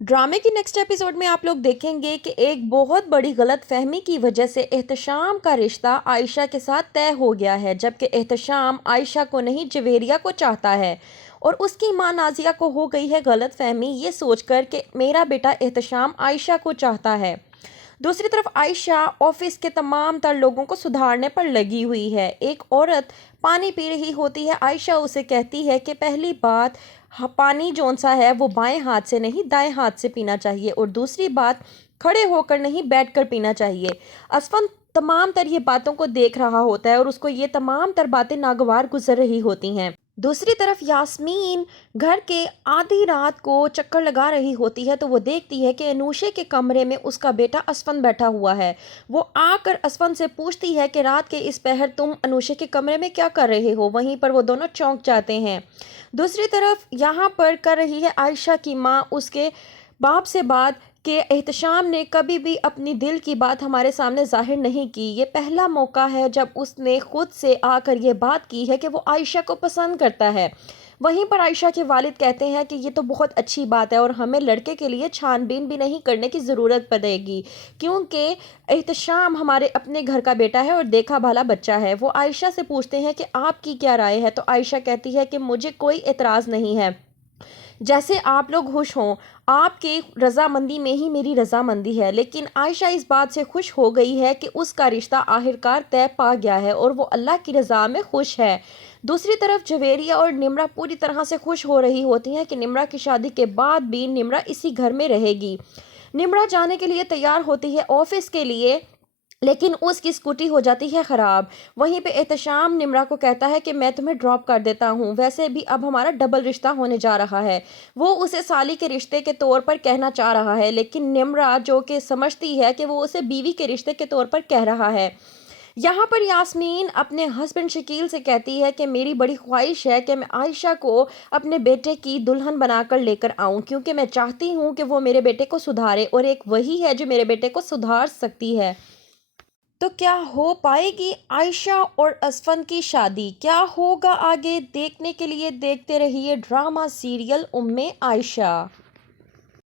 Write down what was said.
ड्रामे की next episode में आप लोग देखेंगे कि एक बहुत बड़ी गलत फहमी की वजह से एहतशाम का रिश्ता आयशा के साथ तय हो गया है, जबकि एहतशाम आयशा को नहीं जवेरिया को चाहता है। और उसकी मां नाजिया को हो गई है गलत फहमी ये सोचकर कि मेरा बेटा एहतशाम आयशा को चाहता है। दूसरी तरफ आयशा ऑफिस के तमाम तर लोगों को सुधारने पर लगी हुई है। एक औरत पानी पी रही होती है, आयशा उसे कहती है कि पहली बात पानी जौन सा है वो बाएं हाथ से नहीं दाएं हाथ से पीना चाहिए, और दूसरी बात खड़े होकर नहीं बैठकर पीना चाहिए। असफन तमाम तर ये बातों को देख रहा होता है और उसको ये तमाम तर बातें नागवार गुजर रही होती हैं। दूसरी तरफ यास्मीन घर के आधी रात को चक्कर लगा रही होती है तो वो देखती है कि अनूशे के कमरे में उसका बेटा असफन बैठा हुआ है। वो आकर असफन से पूछती है कि रात के इस पहर तुम अनूशे के कमरे में क्या कर रहे हो। वहीं पर वो दोनों चौंक जाते हैं। दूसरी तरफ यहाँ पर कर रही है आयशा की माँ उसके बाप से बात कि एहतशाम ने कभी भी अपनी दिल की बात हमारे सामने जाहिर नहीं की। ये पहला मौका है जब उसने खुद से आकर ये बात की है कि वो आयशा को पसंद करता है। वहीं पर आयशा के वालिद कहते हैं कि ये तो बहुत अच्छी बात है और हमें लड़के के लिए छानबीन भी नहीं करने की ज़रूरत पड़ेगी, क्योंकि एहतशाम हमारे अपने घर का बेटा है और देखा भाला बच्चा है। वो आयशा से पूछते हैं कि आपकी क्या राय है, तो आयशा कहती है कि मुझे कोई एतराज़ नहीं है, जैसे आप लोग खुश हों, आपकी रज़ामंदी में ही मेरी रज़ामंदी है। लेकिन आयशा इस बात से खुश हो गई है कि उसका रिश्ता आखिरकार तय पा गया है और वो अल्लाह की रज़ा में खुश है। दूसरी तरफ जवेरिया और निम्रा पूरी तरह से खुश हो रही होती हैं कि निम्रा की शादी के बाद भी निम्रा इसी घर में रहेगी। निम्रा जाने के लिए तैयार होती है ऑफिस के लिए, लेकिन उसकी स्कूटी हो जाती है ख़राब। वहीं पे एहतशाम निम्रा को कहता है कि मैं तुम्हें ड्रॉप कर देता हूँ, वैसे भी अब हमारा डबल रिश्ता होने जा रहा है। वो उसे साली के रिश्ते के तौर पर कहना चाह रहा है, लेकिन निम्रा जो कि समझती है कि वो उसे बीवी के रिश्ते के तौर पर कह रहा है। यहाँ पर यास्मीन अपने हस्बैंड शकील से कहती है कि मेरी बड़ी ख्वाहिश है कि मैं आयशा को अपने बेटे की दुल्हन बनाकर लेकर आऊँ, क्योंकि मैं चाहती हूँ कि वो मेरे बेटे को सुधारे और एक वही है जो मेरे बेटे को सुधार सकती है। तो क्या हो पाएगी आयशा और असफन की शादी? क्या होगा आगे, देखने के लिए देखते रहिए ड्रामा सीरियल उम्मे आयशा।